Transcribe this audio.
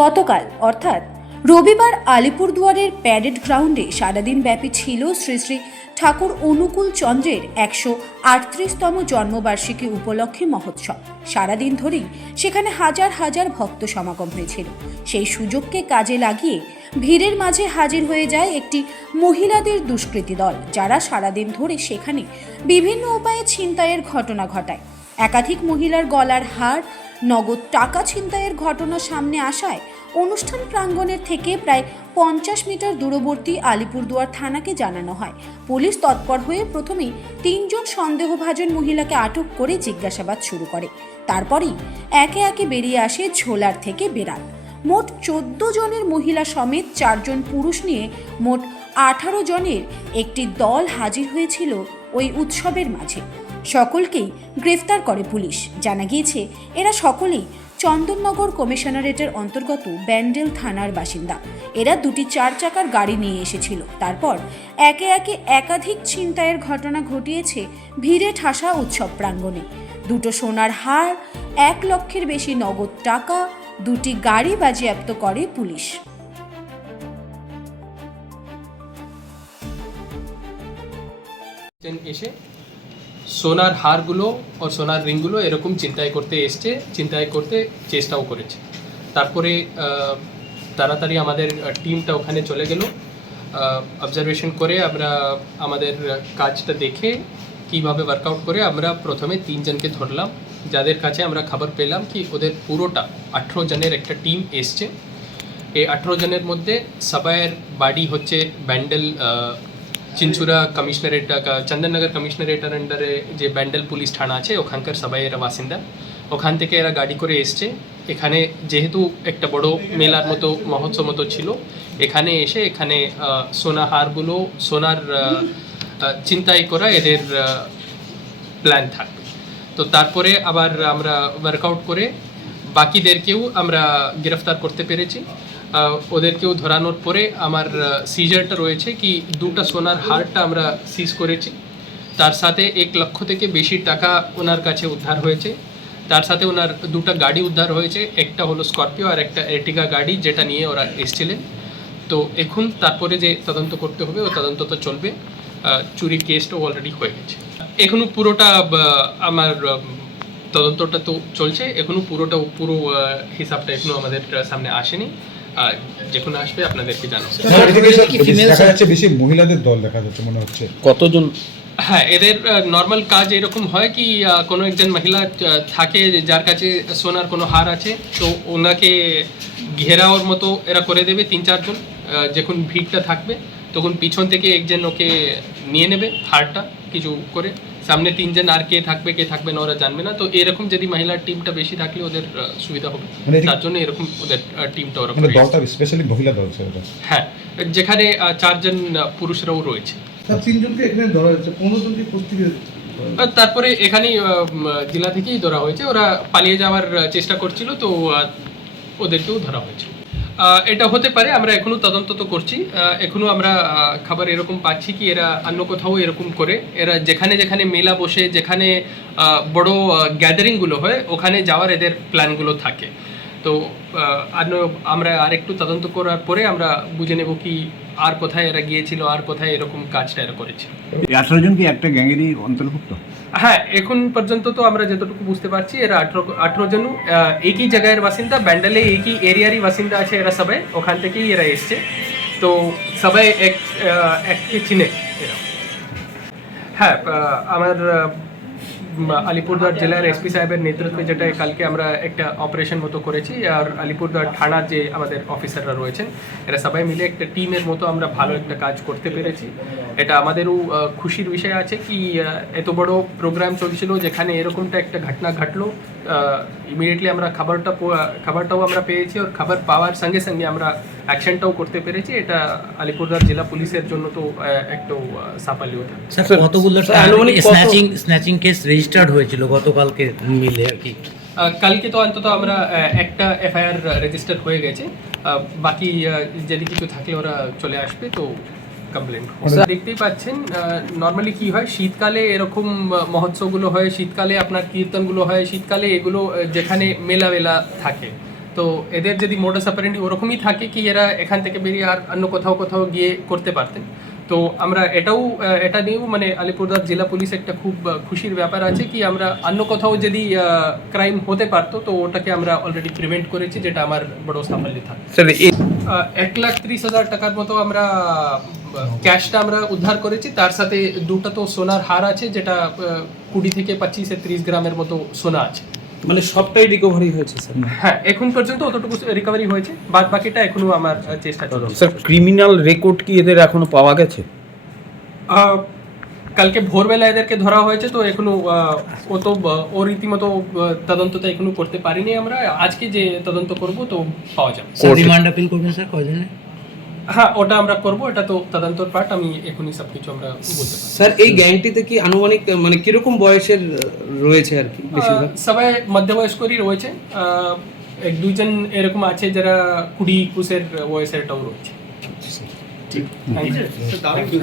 গতকাল, অর্থাৎ রবিবার আলিপুরদুয়ারের প্যারেড গ্রাউন্ডে সারাদিন ব্যাপী ছিল শ্রী শ্রী ঠাকুর অনুকূল চন্দ্রের একশো আটত্রিশতম জন্মবার্ষিকী উপলক্ষে মহোৎসব। সারাদিন ধরেই সেখানে হাজার হাজার ভক্ত সমাগম হয়েছিল। সেই সুযোগকে কাজে লাগিয়ে ভিড়ের মাঝে হাজির হয়ে যায় একটি মহিলাদের দুষ্কৃতী দল, যারা সারাদিন ধরে সেখানে বিভিন্ন উপায়ে ছিনতাইয়ের ঘটনা ঘটায়। একাধিক মহিলার গলার হার নগদ টাকা ছিনতাইয়ের ঘটনা সামনে আসায় অনুষ্ঠান প্রাঙ্গণের থেকে প্রায় পঞ্চাশ মিটার দূরবর্তী আলিপুরদুয়ার থানাকে জানানো হয়। পুলিশ তৎপর হয়ে প্রথমেই তিনজন সন্দেহভাজন মহিলাকে আটক করে জিজ্ঞাসাবাদ শুরু করে। তারপরেই একে একে বেরিয়ে আসে ঝোলার থেকে বেড়াল মোট চোদ্দ জনের মহিলা সমেত চারজন পুরুষ নিয়ে মোট আঠারো জনের একটি দল হাজির হয়েছিল ওই উৎসবের মাঝে। সকলকেই গ্রেফতার করে পুলিশ। জানা গিয়েছে, এরা সকলেই চন্দননগর কমিশনারেটের অন্তর্গত ব্যান্ডেল থানার বাসিন্দা। এরা দুটি চার চাকার গাড়ি নিয়ে এসেছিল। তারপর একে একে একাধিক ছিনতাইয়ের ঘটনা ঘটিয়েছে ভিড়ে ঠাসা উৎসব প্রাঙ্গণে। দুটো সোনার হার, এক লক্ষের বেশি নগদ টাকা, দুটি গাড়ি বাজেয়াপ্ত করে পুলিশ। এসে সোনার হারগুলো ও সোনার রিংগুলো এরকম চিন্তায় করতে এসছে চিন্তায় করতে চেষ্টাও করেছে। তারপরে তাড়াতাড়ি আমাদের টিমটা ওখানে চলে গেল। অবজারভেশন করে আমরা আমাদের কাজটা দেখে কীভাবে ওয়ার্কআউট করে আমরা প্রথমে তিনজনকে ধরলাম। যাদের কাছে আমরা খবর পেলাম কি ওদের পুরোটা আঠেরো জনের একটা টিম এসছে। এই আঠেরো জনের মধ্যে সবাইয়ের বাড়ি হচ্ছে ব্যান্ডেল চিনচুরা কমিশনারেট চন্দননগর কমিশনারেটের আন্ডারে যে ব্যান্ডেল পুলিশ থানা আছে ওখানকার সবাই এরা বাসিন্দা ওখান থেকে এরা গাড়ি করে এসছে এখানে যেহেতু একটা বড় মেলার মতো মহোৎসব মতো ছিল এখানে এসে এখানে সোনা হারগুলো সোনার চিন্তাই করা এদের প্ল্যান থাকবে তো তারপরে আবার আমরা ওয়ার্কআউট করে বাকিদেরকেও আমরা গ্রেফতার করতে পেরেছি ওদেরকেও ধরানোর পরে আমার সিজারটা রয়েছে কি দুটা সোনার হারটা আমরা সিজ করেছি। তার সাথে এক লক্ষ থেকে বেশি টাকা ওনার কাছে উদ্ধার হয়েছে। তার সাথে ওনার দুটো গাড়ি উদ্ধার হয়েছে। একটা হলো স্করপিও আর একটা এর্টিগা গাড়ি যেটা নিয়ে ওরা এসছিলেন। তো এখন তারপরে যে তদন্ত করতে হবে, ও তদন্ত তো চলবে। চুরির কেসটাও অলরেডি হয়ে গেছে। এখনও পুরোটা আমার তদন্তটা তো চলছে। এখনও পুরোটা, পুরো হিসাবটা এখনও আমাদের সামনে আসেনি। আর যখন আসবে আপনাদেরকে জানাব। দেখা যাচ্ছে বেশি মহিলাদের দল দেখা যাচ্ছে মনে হচ্ছে। কতজন? হ্যাঁ এদের নর্মাল কাজ এরকম হয় কি আহ, কোনো একজন মহিলা থাকে যার কাছে সোনার কোনো হার আছে তো ওনাকে ঘেরাওর মতো এরা করে দেবে তিন চারজন আহ, যখন ভিড়টা থাকবে তখন পিছন থেকে একজন ওকে নিয়ে নেবে হারটা কিছু করে। সামনে তিনজন আর কে থাকবে কে থাকবে না ওরা জানবে না। তো এরকম যদি মহিলার টিমটা বেশি থাকলে ওদের সুবিধা হবে। মানে তার জন্য এরকম ওদের টিমটা ওরা মানে দলটা স্পেশালি মহিলা দল স্যার হ্যাঁ যেখানে চারজন পুরুষরাও রয়েছে। তিনজনকে এখানে ধরা হয়েছে পনেরো জনকে কোথেকে তারপরে এখানেই আহ, জেলা থেকেই ধরা হয়েছে। ওরা পালিয়ে যাওয়ার চেষ্টা করছিল তো ওদেরকেও ধরা হয়েছে। এটা হতে পারে আমরা এখনও তদন্ত তো করছি। আহ, এখনও আমরা খাবার এরকম পাচ্ছি কি এরা অন্য কোথাও এরকম করে। এরা যেখানে যেখানে মেলা বসে যেখানে বড় গ্যাদারিংগুলো হয় ওখানে যাওয়ার এদের প্ল্যানগুলো থাকে। তো আর আমরা আর একটু তদন্ত করার পরে আমরা বুঝে নেব কি আর কোথায় এরা গিয়েছিল আর কোথায় এরকম কাজটা এরা করেছে আঠারো জন কি একটা গ্যাংয়েরই অন্তর্ভুক্ত? হ্যাঁ এখন পর্যন্ত তো আমরা যতটুকু বুঝতে পারছি, এরা আঠেরো আঠেরো জন একই জায়গায় বাসিন্দা, ব্যান্ডালে একই এরিয়ারই বাসিন্দা আছে এরা সবাই, ওখান থেকেই এরা এসছে। তো সবাই এক এককে চিনে এরা। হ্যাঁ আমার আলিপুরদুয়ার জেলার এসপি সাহেবের নেতৃত্বে যেটা কালকে আমরা একটা অপারেশন মতো করেছি, আর আলিপুরদুয়ার থানার যে আমাদের অফিসাররা রয়েছেন, এরা সবাই মিলে একটা টিমের মতো আমরা ভালো একটা কাজ করতে পেরেছি। এটা আমাদেরও খুশির বিষয় আছে কি এত বড় প্রোগ্রাম চলছিল যেখানে এরকমটা একটা ঘটনা ঘটলো। ইমিডিয়েটলি আমরা খাবারটা খাবারটাও আমরা পেয়েছি আর খাবার পাওয়ার সঙ্গে সঙ্গে আমরা অ্যাকশনটাও করতে পেরেছি। এটা আলিপুরদুয়ার জেলা পুলিশের জন্য তো একটু সাফল্য ওঠা স্যার কতগুলো স্ন্যাচিং স্ন্যাচিং কেস রেজিস্টার্ড হয়েছিল গতকালকে মিলে আর কি? আহ, কালকে তো অন্তত আমরা একটা এফআইআর রেজিস্টার হয়ে গেছে। আহ, বাকি যদি কিছু থাকলে ওরা চলে আসবে তো কমপ্লেন দেখতেই পাচ্ছেন নর্মালি কি হয় শীতকালে এরকম মহোৎসবগুলো হয় শীতকালে আপনার কীর্তনগুলো হয় শীতকালে এগুলো যেখানে মেলা মেলা থাকে। তো এদের যদি মোডাস ওরকমই থাকে কি এরা এখান থেকে বেরিয়ে আর অন্য কোথাও কোথাও গিয়ে করতে পারতেন। তো আমরা এটাও এটা নিয়েও মানে আলিপুরদুয়ার জেলা পুলিশ একটা খুব খুশির ব্যাপার আছে কি আমরা অন্য কোথাও যদি ক্রাইম হতে পারতো তো ওটাকে আমরা অলরেডি প্রিভেন্ট করেছি যেটা আমার বড় সাফল্য থাকে এক লাখ ত্রিশ হাজার টাকার মতো আমরা ক্যাশটা আমরা উদ্ধার করেছি। তার সাথে দুটো তো সোনার হার আছে যেটা কুড়ি থেকে পঁচিশ ত্রিশ গ্রামের মতো সোনা আছে। মানে সবটাই রিকভারি হয়েছে স্যার হ্যাঁ এখন পর্যন্ত অতটুকু রিকভারি হয়েছে। বাদ বাকিটা এখনও আমার চেষ্টা চলছে। স্যার ক্রিমিনাল রেকর্ড কি এদের এখনও পাওয়া গেছে? কালকে ভোরবেলা এদেরকে ধরা হয়েছে তো এখনও আহ, ও তো ও রীতিমতো আহ, তদন্ত তো এখনও করতে পারিনি আমরা। আজকে যে তদন্ত করব তো পাওয়া যাবে। স্যার রিমান্ড আপিল করবেন স্যার কজনে হ্যাঁ ওটা আমরা করব এটা তো তদন্তর পার্ট আমি এখনই সব কিছু আমরা বলতে পারি স্যার এই গ্যাংটিতে কি আনুমানিক মানে কীরকম বয়সের রয়েছে আর কি বেশিরভাগ? সবাই মধ্যবয়স্করই রয়েছে আহ, এক দুইজন এরকম আছে যারা কুড়ি একুশের বয়সেরটাও রয়েছে। ঠিক। Thank you